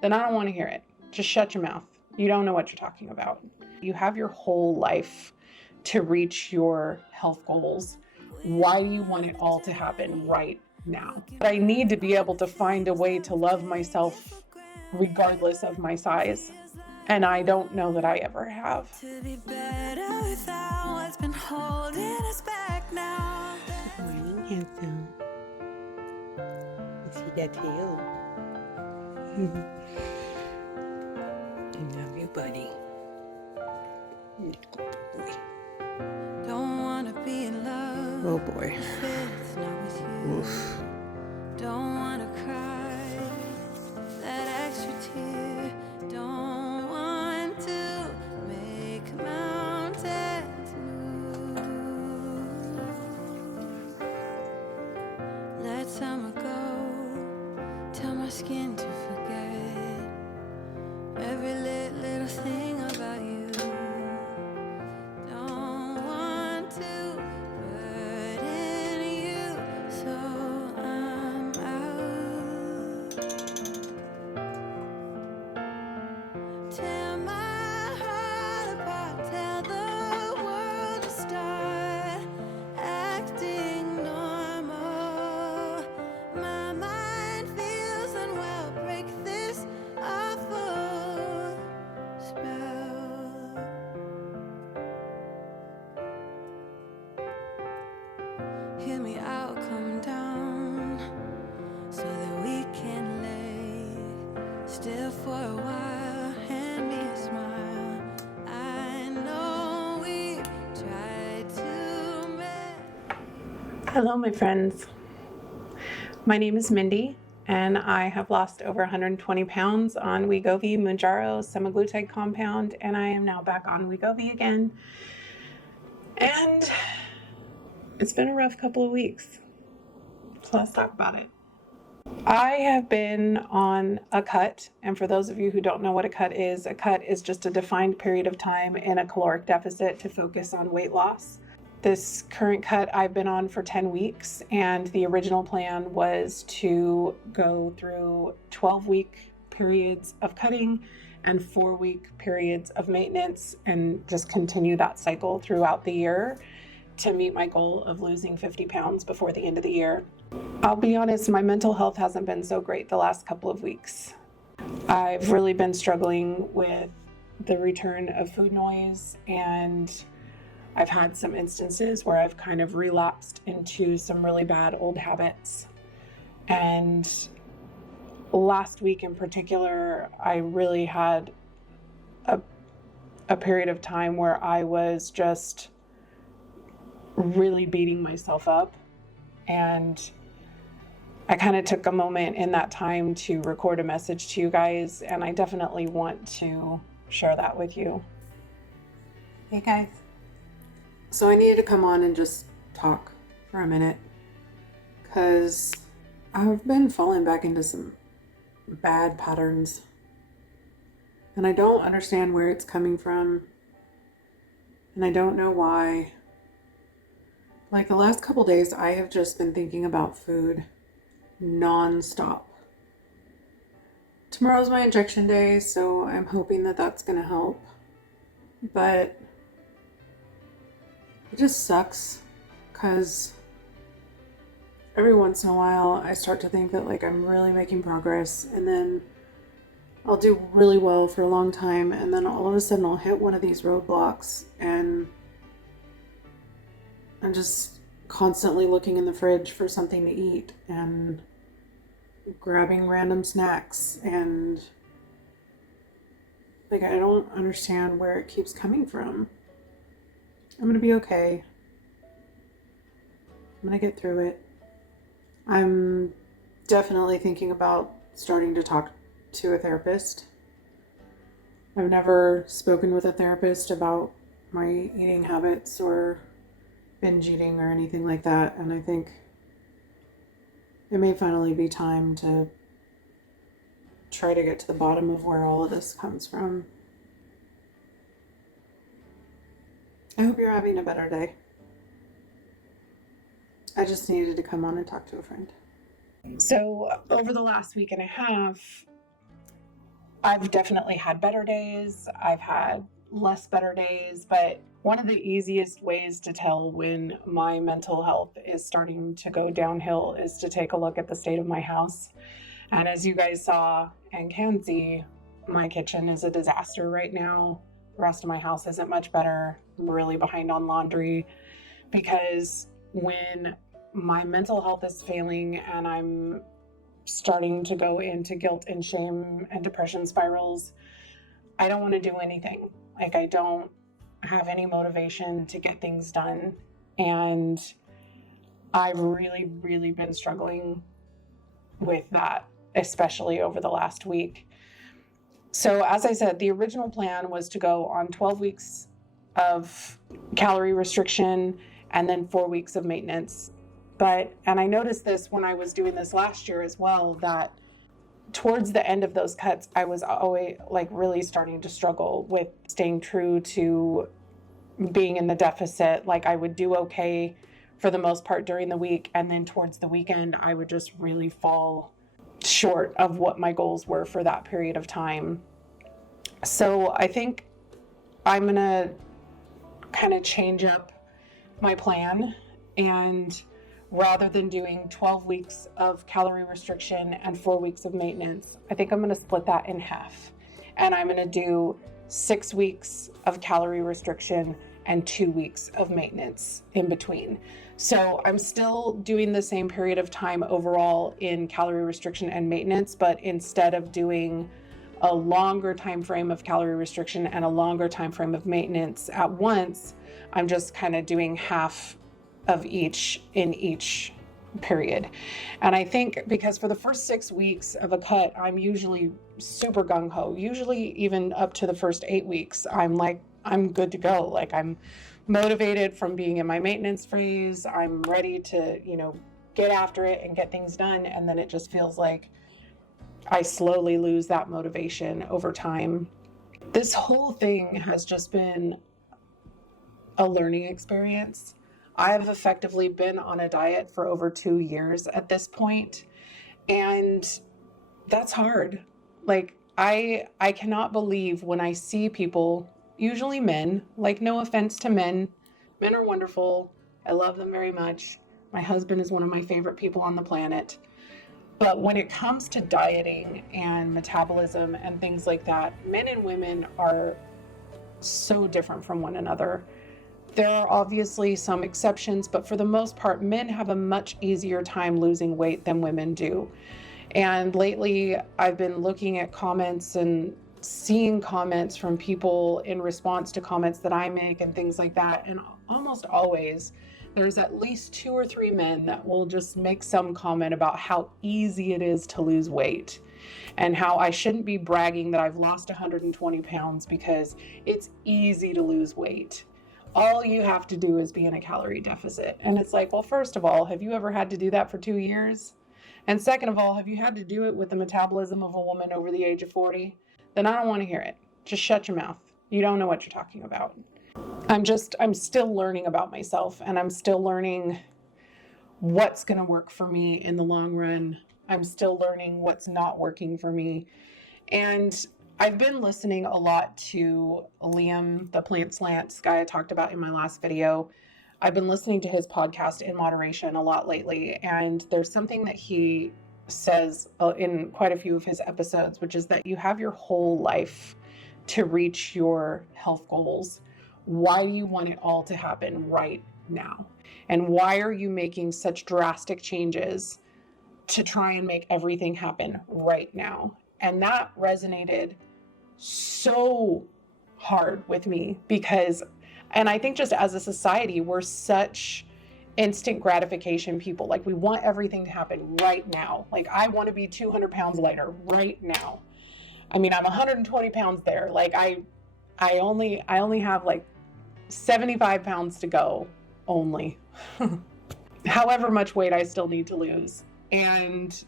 then I don't want to hear it. Just shut your mouth. You don't know what you're talking about. You have your whole life to reach your health goals. Why do you want it all to happen right now? I need to be able to find a way to love myself regardless of my size. And I don't know that I ever have. To be better without what's been holding us back now. Good morning, handsome. You see that tail? I love you, buddy. Good boy. Don't wanna be in love. Oh boy. If it's not with you. Oof. Don't wanna cry that extra tear. Don't want to make mountains move. Let summer go. Tell my skin to forget every little thing about you. Don't want to burden you, so I'm out. Tear my heart apart, tell the world to start acting normal. My mind feels unwell, break this awful spell. Hear me out, come down, so that we can lay still for a while. Hand me a smile. I know we tried to make. Hello, my friends. My name is Mindy, and I have lost over 120 pounds on Wegovy, Mounjaro, semaglutide compound, and I am now back on Wegovy again. And it's been a rough couple of weeks, so let's talk about it. I have been on a cut, and for those of you who don't know what a cut is just a defined period of time in a caloric deficit to focus on weight loss. This current cut I've been on for 10 weeks, and the original plan was to go through 12-week periods of cutting and 4-week periods of maintenance and just continue that cycle throughout the year to meet my goal of losing 50 pounds before the end of the year. I'll be honest, my mental health hasn't been so great the last couple of weeks. I've really been struggling with the return of food noise, and I've had some instances where I've kind of relapsed into some really bad old habits. And last week in particular, I really had a period of time where I was just really beating myself up. And I kind of took a moment in that time to record a message to you guys, and I definitely want to share that with you. Hey guys. So I needed to come on and just talk for a minute because I've been falling back into some bad patterns, and I don't understand where it's coming from, and I don't know why. Like the last couple days, I have just been thinking about food non-stop. Tomorrow's my injection day, so I'm hoping that that's going to help. But it just sucks because every once in a while I start to think that like I'm really making progress, and then I'll do really well for a long time, and then all of a sudden I'll hit one of these roadblocks, and I'm just constantly looking in the fridge for something to eat and grabbing random snacks, and like I don't understand where it keeps coming from. I'm gonna be okay. I'm gonna get through it. I'm definitely thinking about starting to talk to a therapist. I've never spoken with a therapist about my eating habits or binge eating or anything like that, and I think it may finally be time to try to get to the bottom of where all of this comes from. I hope you're having a better day. I just needed to come on and talk to a friend. So over the last week and a half, I've definitely had better days. I've had less better days, but one of the easiest ways to tell when my mental health is starting to go downhill is to take a look at the state of my house. And as you guys saw and can see, my kitchen is a disaster right now. The rest of my house isn't much better. I'm really behind on laundry because when my mental health is failing and I'm starting to go into guilt and shame and depression spirals, I don't want to do anything. Like, I don't have any motivation to get things done. And I've really, really been struggling with that, especially over the last week. So as I said, the original plan was to go on 12 weeks of calorie restriction and then 4 weeks of maintenance. And I noticed this when I was doing this last year as well, that towards the end of those cuts, I was always like really starting to struggle with staying true to being in the deficit. Like, I would do okay for the most part during the week, and then towards the weekend, I would just really fall short of what my goals were for that period of time. So I think I'm gonna kind of change up my plan, and rather than doing 12 weeks of calorie restriction and 4 weeks of maintenance, I think I'm going to split that in half. And I'm going to do 6 weeks of calorie restriction and 2 weeks of maintenance in between. So I'm still doing the same period of time overall in calorie restriction and maintenance, but instead of doing a longer time frame of calorie restriction and a longer time frame of maintenance at once, I'm just kind of doing half of each in each period. And I think because for the first 6 weeks of a cut, I'm usually super gung-ho. Usually even up to the first 8 weeks, I'm good to go. Like, I'm motivated from being in my maintenance phase. I'm ready to, get after it and get things done. And then it just feels like I slowly lose that motivation over time. This whole thing has just been a learning experience. I have effectively been on a diet for over 2 years at this point, and that's hard. Like, I cannot believe when I see people, usually men, like, no offense to men. Men are wonderful. I love them very much. My husband is one of my favorite people on the planet. But when it comes to dieting and metabolism and things like that, men and women are so different from one another. There are obviously some exceptions, but for the most part, men have a much easier time losing weight than women do. And lately, I've been looking at comments and seeing comments from people in response to comments that I make and things like that. And almost always, there's at least 2 or 3 men that will just make some comment about how easy it is to lose weight and how I shouldn't be bragging that I've lost 120 pounds because it's easy to lose weight. All you have to do is be in a calorie deficit. And it's like, well, first of all, have you ever had to do that for 2 years? And second of all, have you had to do it with the metabolism of a woman over the age of 40? Then I don't want to hear it. Just shut your mouth. You don't know what you're talking about. I'm still learning about myself, and I'm still learning what's going to work for me in the long run. I'm still learning what's not working for me. And I've been listening a lot to Liam, the Plant Slants guy I talked about in my last video. I've been listening to his podcast in moderation a lot lately, and there's something that he says in quite a few of his episodes, which is that you have your whole life to reach your health goals. Why do you want it all to happen right now? And why are you making such drastic changes to try and make everything happen right now? And that resonated so hard with me because, and I think just as a society, we're such instant gratification people. Like, we want everything to happen right now. Like, I want to be 200 pounds lighter right now. I mean, I'm 120 pounds there. Like, I only have like 75 pounds to go only. However much weight I still need to lose. And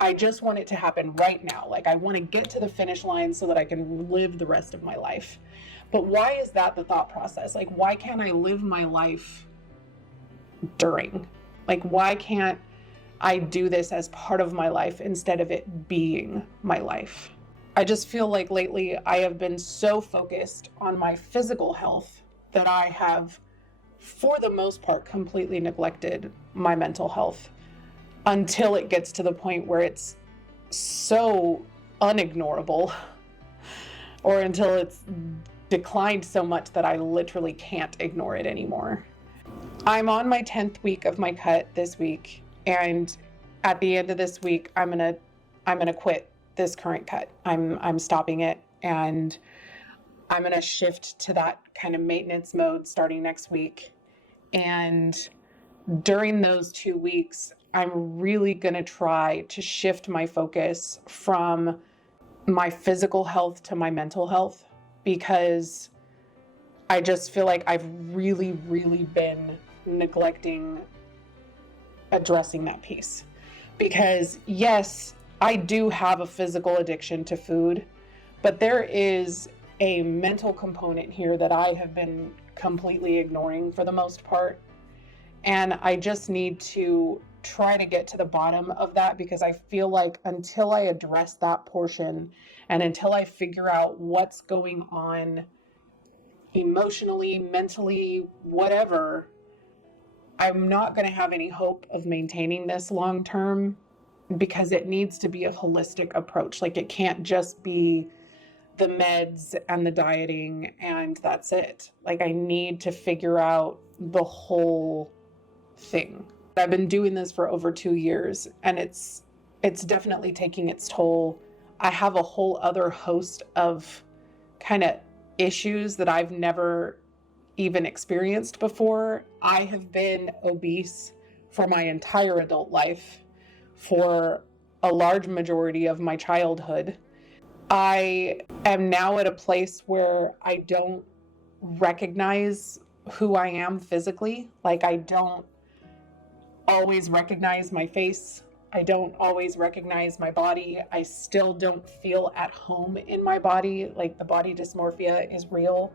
I just want it to happen right now. Like, I want to get to the finish line so that I can live the rest of my life. But why is that the thought process? Like, why can't I live my life during? Like, why can't I do this as part of my life instead of it being my life? I just feel like lately I have been so focused on my physical health that I have, for the most part, completely neglected my mental health until it gets to the point where it's so unignorable, or until it's declined so much that I literally can't ignore it anymore. I'm on my 10th week of my cut this week, and at the end of this week, I'm gonna quit this current cut. I'm stopping it, and I'm gonna shift to that kind of maintenance mode starting next week. And during those 2 weeks, I'm really gonna try to shift my focus from my physical health to my mental health, because I just feel like I've really, really been neglecting addressing that piece. Because yes, I do have a physical addiction to food, but there is a mental component here that I have been completely ignoring for the most part. And I just need to try to get to the bottom of that, because I feel like until I address that portion and until I figure out what's going on emotionally, mentally, whatever, I'm not going to have any hope of maintaining this long term, because it needs to be a holistic approach. Like, it can't just be the meds and the dieting and that's it. Like, I need to figure out the whole thing. I've been doing this for over 2 years, and it's definitely taking its toll. I have a whole other host of kind of issues that I've never even experienced before. I have been obese for my entire adult life, for a large majority of my childhood. I am now at a place where I don't recognize who I am physically. Like, I don't always recognize my face. I don't always recognize my body. I still don't feel at home in my body. Like, the body dysmorphia is real.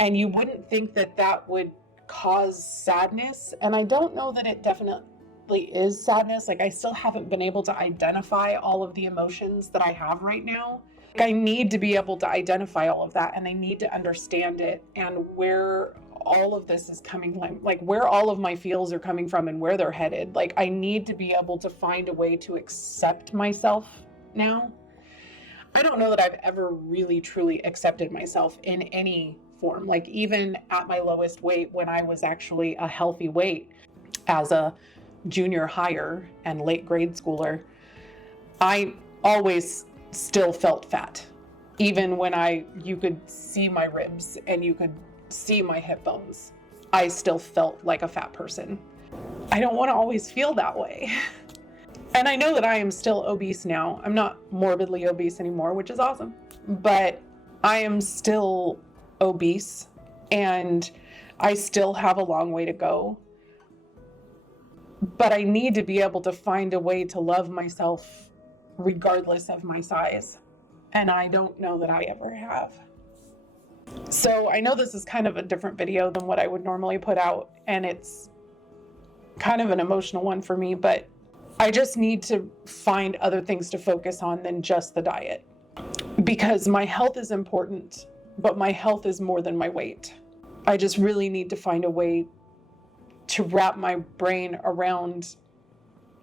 And you wouldn't think that that would cause sadness. And I don't know that it definitely is sadness. Like, I still haven't been able to identify all of the emotions that I have right now. Like, I need to be able to identify all of that, and I need to understand it, and where all of this is coming, like where all of my feels are coming from and where they're headed. Like, I need to be able to find a way to accept myself now. I don't know that I've ever really truly accepted myself in any form. Like, even at my lowest weight, when I was actually a healthy weight as a junior higher and late grade schooler, I always still felt fat. Even when you could see my ribs and you could see my hip bones, I still felt like a fat person. I don't want to always feel that way. And I know that I am still obese now. I'm not morbidly obese anymore, which is awesome, but I am still obese, and I still have a long way to go. But I need to be able to find a way to love myself regardless of my size. And I don't know that I ever have. So I know this is kind of a different video than what I would normally put out, and it's kind of an emotional one for me, but I just need to find other things to focus on than just the diet, because my health is important, but my health is more than my weight. I just really need to find a way to wrap my brain around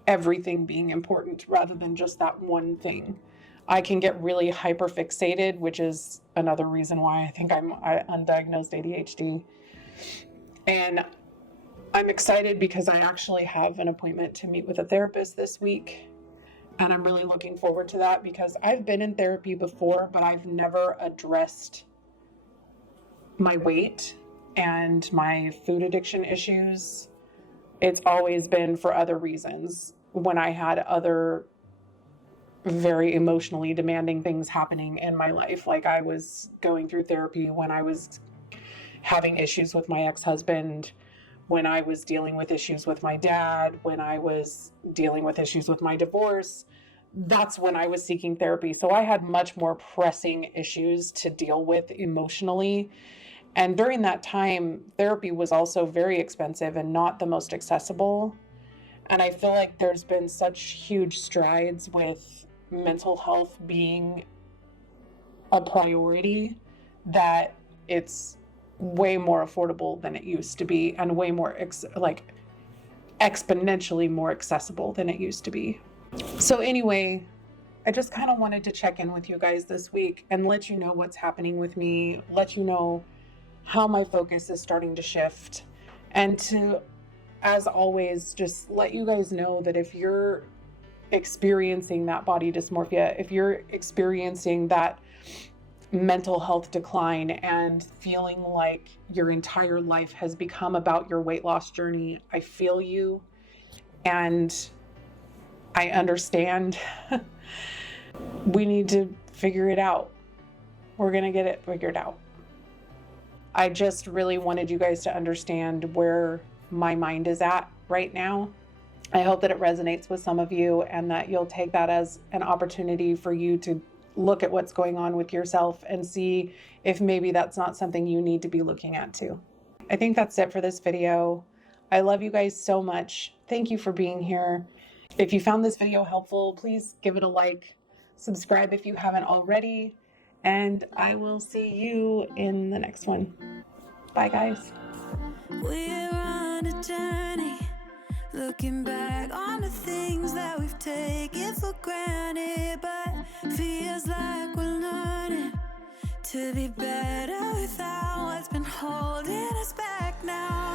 everything being important rather than just that one thing. I can get really hyper fixated, which is another reason why I think I'm undiagnosed ADHD. And I'm excited because I actually have an appointment to meet with a therapist this week. And I'm really looking forward to that, because I've been in therapy before, but I've never addressed my weight and my food addiction issues. It's always been for other reasons, when I had other very emotionally demanding things happening in my life. Like, I was going through therapy when I was having issues with my ex-husband, when I was dealing with issues with my dad, when I was dealing with issues with my divorce. That's when I was seeking therapy. So I had much more pressing issues to deal with emotionally. And during that time, therapy was also very expensive and not the most accessible. And I feel like there's been such huge strides with mental health being a priority, that it's way more affordable than it used to be, and way more exponentially more accessible than it used to be. So anyway, I just kind of wanted to check in with you guys this week and let you know what's happening with me, let you know how my focus is starting to shift, and to, as always, just let you guys know that if you're experiencing that body dysmorphia, if you're experiencing that mental health decline and feeling like your entire life has become about your weight loss journey, I feel you and I understand. We need to figure it out. We're going to get it figured out. I just really wanted you guys to understand where my mind is at right now. I hope that it resonates with some of you and that you'll take that as an opportunity for you to look at what's going on with yourself and see if maybe that's not something you need to be looking at too. I think that's it for this video. I love you guys so much. Thank you for being here. If you found this video helpful, please give it a like, subscribe if you haven't already, and I will see you in the next one. Bye, guys. We're on a journey, looking back on the things that we've taken for granted, but feels like we're learning to be better without what's been holding us back now.